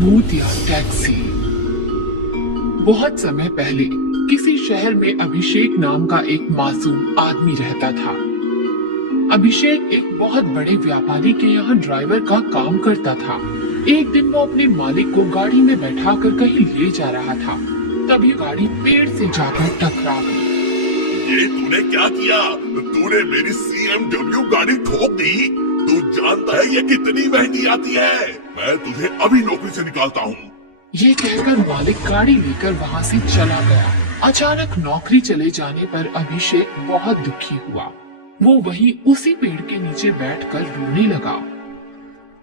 भूतिया टैक्सी। बहुत समय पहले किसी शहर में अभिषेक नाम का एक मासूम आदमी रहता था। अभिषेक एक बहुत बड़े व्यापारी के यहाँ ड्राइवर का काम करता था। एक दिन वो अपने मालिक को गाड़ी में बैठाकर कहीं ले जा रहा था, तभी गाड़ी पेड़ से जाकर टकरा गई। ये तूने क्या किया? तूने मेरी CMW गाड़ी ठोक दी। तू जानता है ये कितनी महंगी आती है? मैं तुझे अभी नौकरी से निकालता हूँ। ये कहकर मालिक गाड़ी लेकर वहाँ से चला गया। अचानक नौकरी चले जाने पर अभिषेक बहुत दुखी हुआ। वो वहीं उसी पेड़ के नीचे बैठकर रोने लगा।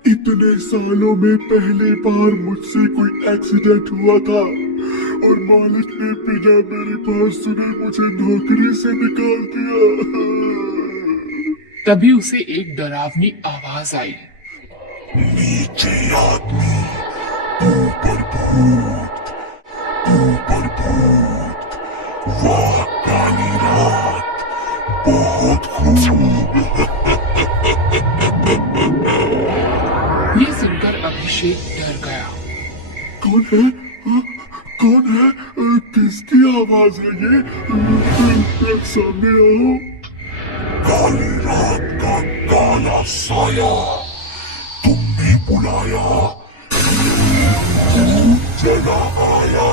इतने सालों में पहली बार मुझसे कोई एक्सीडेंट हुआ था और मालिक ने बिना मेरी बात सुने मुझे नौकरी से निकाल दिया। तभी उसे एक डरावनी आवाज आई। नीचे आदमी, ऊपर भूत, ऊपर भूत, वाह काली रात, बहुत खूब। ये सुनकर अभिषेक डर गया। कौन है? कौन है? किसकी आवाज है ये? सामने आओ। काली रात का काला साया, तुमने बुलाया, चला आया।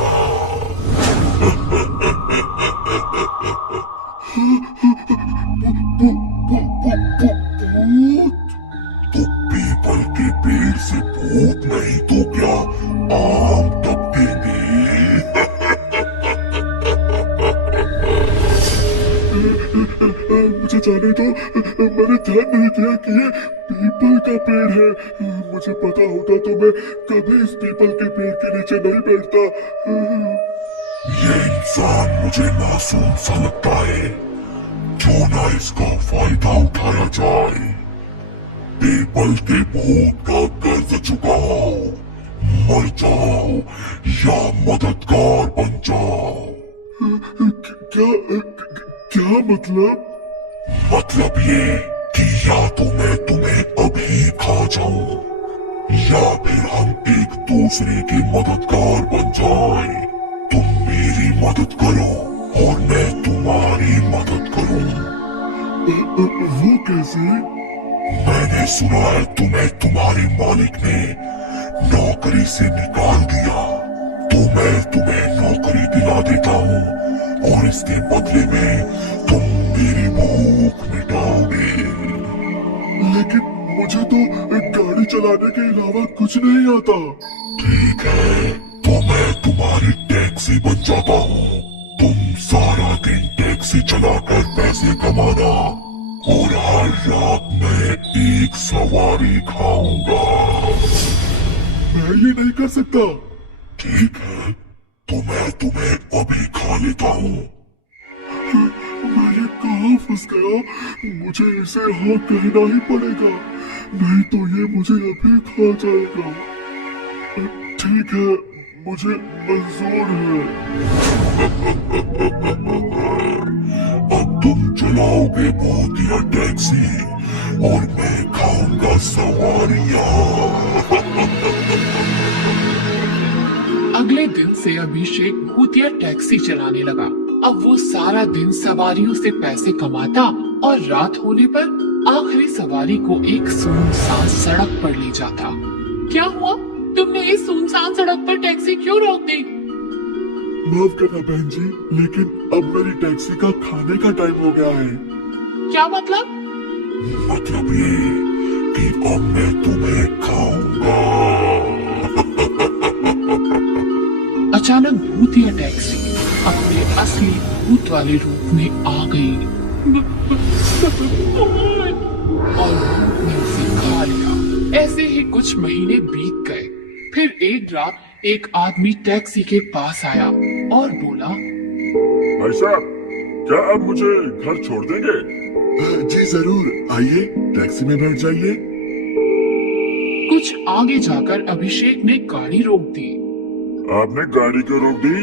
भूत? तो पीपल के पेड़ से भूत नहीं तो क्या आम टपकेंगे? मुझे जाने दो, मैंने ध्यान नहीं दिया कि ये पीपल का पेड़ है। मुझे पता होता तो मैं कभी इस पीपल के पेड़ के नीचे नहीं बैठता। ये इंसान मुझे मासूम सा लगता है, क्यों ना इसका फायदा उठाया जाए। पीपल के भूत का कर्ज चुकाओ, मर जाओ या मददगार बन जाओ। क्या मतलब? मतलब ये कि या तो मैं तुम्हें अभी खा जाऊं या फिर हम एक दूसरे के मददगार बन जाएं। तुम मेरी मदद करो और मैं तुम्हारी मदद करूं। वो कैसे? मैंने सुना है तुम्हें तुम्हारे मालिक ने नौकरी से निकाल दिया, तो मैं तुम्हें नौकरी दिला देता हूँ और इसके बदले में तुम मेरी भूख मिटाओगे। लेकिन मुझे तो गाड़ी चलाने के अलावा कुछ नहीं आता। ठीक है, तो मैं तुम्हारी टैक्सी बन जाता हूँ। तुम सारा दिन टैक्सी चलाकर पैसे कमाना और हर रात मैं एक सवारी खाऊंगा। मैं ये नहीं कर सकता। ठीक है, तो मैं तुम्हें अभी खा लेता हूँ। मैं ये कहाँ फंस गया? मुझे इसे हाँ कहना ही पड़ेगा, नहीं तो ये मुझे अभी खा जाएगा। ठीक है, मुझे मंजूर है। अब तुम चलाओगे भूतिया टैक्सी और मैं खाऊंगा सवारियाँ। अगले दिन से अभिषेक भूतिया टैक्सी चलाने लगा। अब वो सारा दिन सवारियों से पैसे कमाता और रात होने पर आखिरी सवारी को एक सुनसान सड़क पर ले जाता। क्या हुआ? तुमने इस सुनसान सड़क पर टैक्सी क्यों रोक दी? माफ करना बहन जी, लेकिन अब मेरी टैक्सी का खाने का टाइम हो गया है। क्या मतलब? मतलब ये कि अब मैं तुम्हें खाऊंगा। अचानक भूतिया टैक्सी अपने असली भूत वाले रूप में आ गई और भूत ने उसे खा लिया। ऐसे ही कुछ महीने बीत गए। फिर एक रात एक आदमी टैक्सी के पास आया और बोला, भाई साहब, क्या आप मुझे घर छोड़ देंगे? जी जरूर, आइए टैक्सी में बैठ जाइए। कुछ आगे जाकर अभिषेक ने गाड़ी रोक दी। आपने गाड़ी क्यों रोक दी?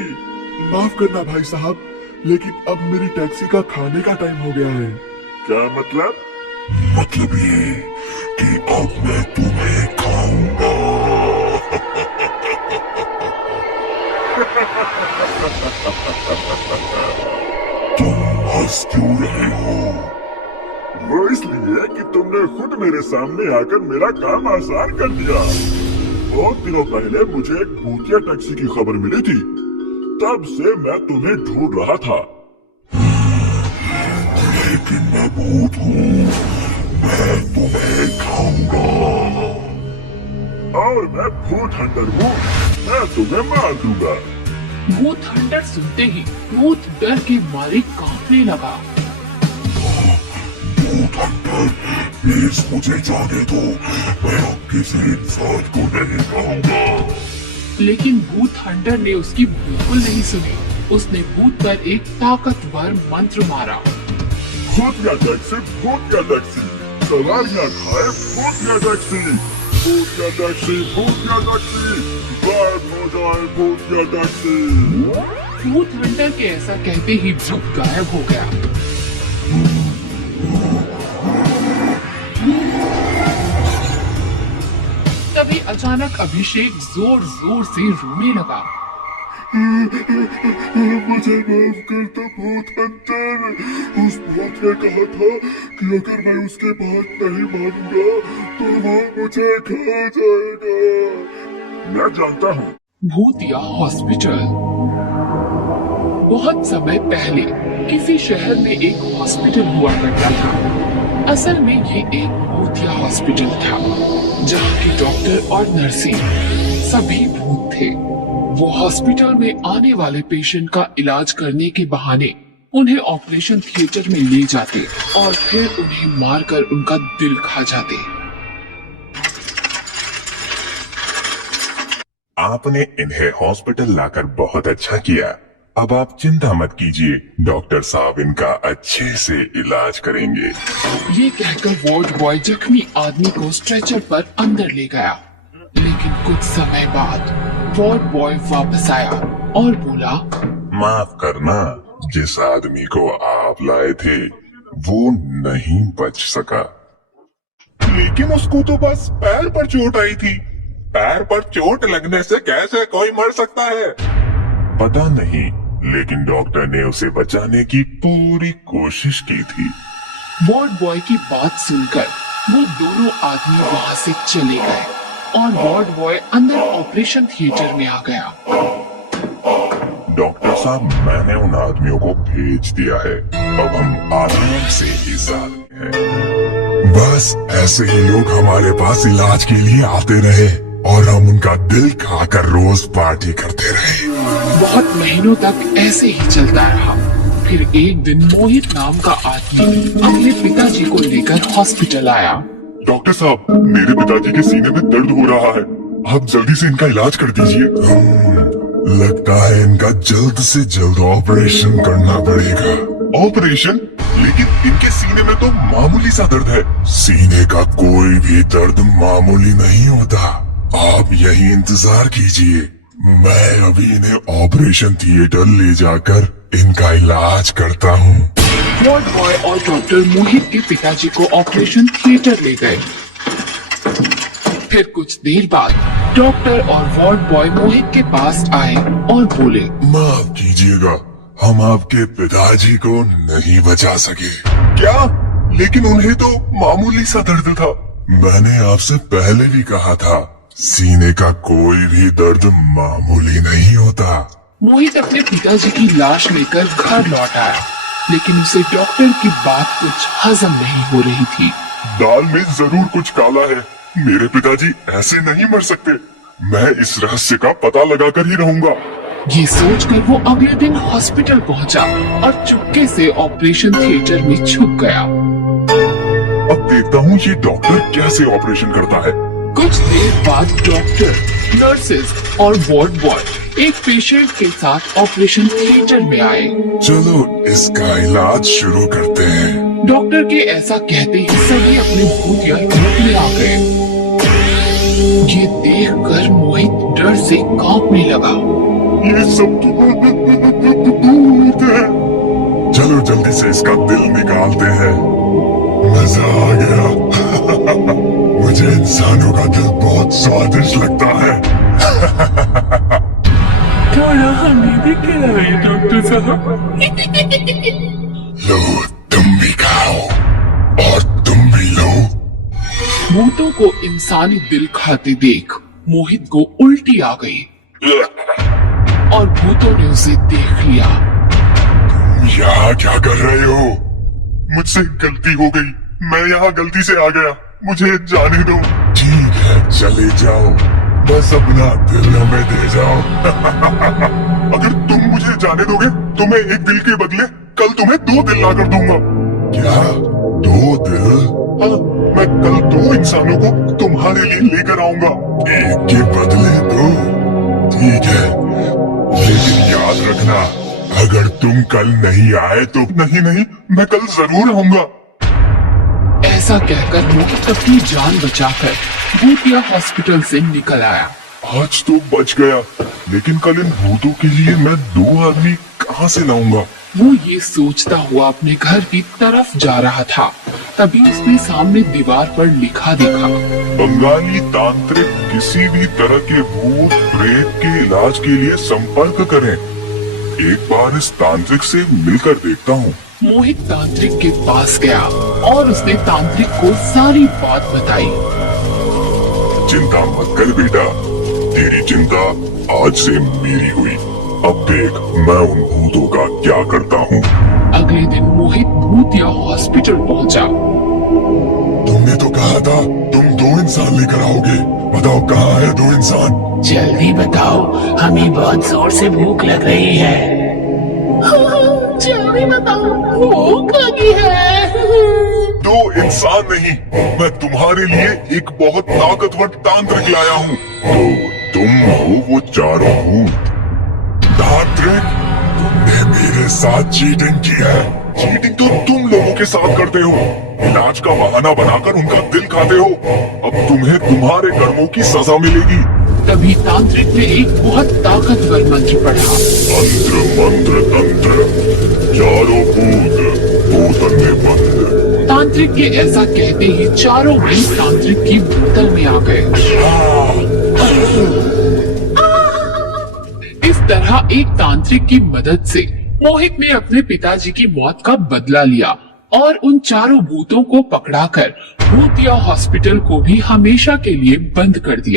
माफ करना भाई साहब, लेकिन अब मेरी टैक्सी का खाने का टाइम हो गया है। क्या मतलब? मतलब ये कि अब मैं तुम्हें खाऊंगा। तुम हंस क्यों रहे हो? वो इसलिए कि तुमने खुद मेरे सामने आकर मेरा काम आसान कर दिया। बहुत दिनों पहले मुझे एक भूतिया टैक्सी की खबर मिली थी, तब से मैं तुम्हें ढूंढ रहा था। लेकिन मैं भूत हूँ, मैं तुम्हें खाऊंगा। और मैं भूत हंटर हूँ, मैं तुम्हें मार दूंगा। भूत हंटर सुनते ही भूत डर के मारे कांपने लगा। भूत हंटर, प्लीज मुझे जाने दो, मैं अब किसी इंसान को नहीं खाऊंगा। लेकिन भूत हंटर ने उसकी बिल्कुल नहीं सुनी। उसने भूत पर एक ताकतवर मंत्र मारा। भूतिया टैक्सी, भूतिया टैक्सी, सवारियां खाए भूतिया टैक्सी, भूतिया टैक्सी, भूतिया टैक्सी, गायब हो जाए भूतिया टैक्सी। भूत हंटर के ऐसा कहते ही भूत गायब हो गया। तभी अचानक अभिषेक जोर जोर से रोने लगा। मुझे माफ कर दो भूत हंटर। उस भूत ने कहा था कि अगर मैं उसके बात नहीं मानूंगा तो वो मुझे खा जाएगा। मैं जानता हूँ। भूतिया हॉस्पिटल। बहुत समय पहले किसी शहर में एक हॉस्पिटल हुआ करता था। असल में ये एक भूतिया हॉस्पिटल था, जहाँ के डॉक्टर और नर्सिंग सभी भूत थे। वो हॉस्पिटल में आने वाले पेशेंट का इलाज करने के बहाने उन्हें ऑपरेशन थिएटर में ले जाते और फिर उन्हें मारकर उनका दिल खा जाते। आपने इन्हें हॉस्पिटल लाकर बहुत अच्छा किया। अब आप चिंता मत कीजिए, डॉक्टर साहब इनका अच्छे से इलाज करेंगे। ये कहकर वार्ड बॉय जख्मी आदमी को स्ट्रेचर पर अंदर ले गया। लेकिन कुछ समय बाद वार्ड बॉय वापस आया और बोला, माफ करना, जिस आदमी को आप लाए थे वो नहीं बच सका। लेकिन उसको तो बस पैर पर चोट आई थी। पैर पर चोट लगने से कैसे कोई मर सकता है? पता नहीं, लेकिन डॉक्टर ने उसे बचाने की पूरी कोशिश की थी। वार्ड बॉय की बात सुनकर वो दोनों आदमी वहाँ से चले गए और वार्ड बॉय अंदर ऑपरेशन थिएटर में आ गया। डॉक्टर साहब, मैंने उन आदमियों को भेज दिया है। अब हम आराम से ही साथ हैं। बस ऐसे ही लोग हमारे पास इलाज के लिए आते रहे और हम उनका दिल खाकर रोज पार्टी करते रहे। बहुत महीनों तक ऐसे ही चलता रहा। फिर एक दिन मोहित नाम का आदमी अपने पिताजी को लेकर हॉस्पिटल आया। डॉक्टर साहब, मेरे पिताजी के सीने में दर्द हो रहा है, आप जल्दी से इनका इलाज कर दीजिए। लगता है इनका जल्द से जल्द ऑपरेशन करना पड़ेगा। ऑपरेशन? लेकिन इनके सीने में तो मामूली सा दर्द है। सीने का कोई भी दर्द मामूली नहीं होता। आप यही इंतजार कीजिए, मैं अभी इन्हें ऑपरेशन थिएटर ले जाकर इनका इलाज करता हूँ। वार्ड बॉय और डॉक्टर मोहित के पिताजी को ऑपरेशन थिएटर ले गए। फिर कुछ देर बाद डॉक्टर और वार्ड बॉय मोहित के पास आए और बोले, माफ कीजिएगा, हम आपके पिताजी को नहीं बचा सके। क्या? लेकिन उन्हें तो मामूली सा दर्द था। मैंने आपसे पहले भी कहा था, सीने का कोई भी दर्द मामूली नहीं होता। मोहित अपने पिताजी की लाश लेकर घर लौट आया, लेकिन उसे डॉक्टर की बात कुछ हजम नहीं हो रही थी। दाल में जरूर कुछ काला है। मेरे पिताजी ऐसे नहीं मर सकते। मैं इस रहस्य का पता लगाकर ही रहूंगा। ये सोचकर वो अगले दिन हॉस्पिटल पहुंचा और चुपके से ऑपरेशन थिएटर में छुप गया। अब देखता हूँ ये डॉक्टर कैसे ऑपरेशन करता है। कुछ देर बाद डॉक्टर, नर्सेज और वार्ड बॉय एक पेशेंट के साथ ऑपरेशन थिएटर में आए। चलो इसका इलाज शुरू करते हैं। डॉक्टर के ऐसा कहते ही सभी अपने भूतिया रूप में आ गए। ये देखकर मोहित डर से कांपने लगा। ये सब भूत है। चलो जल्दी से इसका दिल निकालते हैं। मजा आ गया। मुझे इंसानों का दिल बहुत स्वादिष्ट लगता है। थोड़ा हमें भी क्या है डॉक्टर साहब? लो, तुम भी खाओ और तुम भी लो। भूतों को इंसानी दिल खाते देख मोहित को उल्टी आ गई और भूतों ने उसे देख लिया। यहाँ क्या कर रहे हो? मुझसे गलती हो गई, मैं यहाँ गलती से आ गया, मुझे जाने दो। ठीक है, चले जाओ, बस अपना दिल हमें दे जाओ। अगर तुम मुझे जाने दोगे तो मैं एक दिल के बदले कल तुम्हें 2 दिल ला कर दूंगा। क्या 2 दिल? हाँ, मैं कल 2 इंसानों को तुम्हारे लिए लेकर आऊंगा। एक के बदले 2? ठीक है, लेकिन याद रखना, अगर तुम कल नहीं आए तो नहीं, मैं कल जरूर आऊंगा। ऐसा कहकर मोहित अपनी जान बचाकर भूतिया हॉस्पिटल से निकल आया। आज तो बच गया, लेकिन कल इन भूतों के लिए मैं 2 आदमी कहाँ से लाऊंगा? वो ये सोचता हुआ अपने घर की तरफ जा रहा था, तभी उसने सामने दीवार पर लिखा देखा। बंगाली तांत्रिक किसी भी तरह के भूत प्रेत के इलाज के लिए संपर्क करें। एक बार इस तांत्रिक से मिलकर देखता हूँ। मोहित तांत्रिक के पास गया और उसने तांत्रिक को सारी बात बताई। चिंता मत कर बेटा, तेरी चिंता आज से मेरी हुई। अब देख मैं उन भूतों का क्या करता हूँ। अगले दिन मोहित भूतिया हॉस्पिटल पहुंचा। तुमने तो कहा था तुम 2 इंसान लेकर आओगे, बताओ कहाँ है 2 इंसान? जल्दी बताओ, हमें बहुत जोर से भूख लग रही है। जल्दी बताओ, भूख लगी है। 2 इंसान नहीं, मैं तुम्हारे लिए एक बहुत ताकतवर तांत्रिक लाया हूँ। तो तुम हो वो चारों भूत। तांत्रिक, तुमने मेरे साथ चीटिंग की है। चीटिंग तो तुम लोगों के साथ करते हो, इलाज का बहाना बनाकर उनका दिल खाते हो। अब तुम्हें तुम्हारे कर्मों की सजा मिलेगी। तभी तांत्रिक ने एक बहुत ताकतवर मंत्र पढ़ा। मंत्र मंत्र तंत्र, चारों भूत बोतल में बंद। तांत्रिक के ऐसा कहते ही चारों भूत तांत्रिक की बोतल में आ गए। इस तरह एक तांत्रिक की मदद से मोहित ने अपने पिताजी की मौत का बदला लिया और उन चारों भूतों को पकड़ाकर भूतिया हॉस्पिटल को भी हमेशा के लिए बंद कर दिया।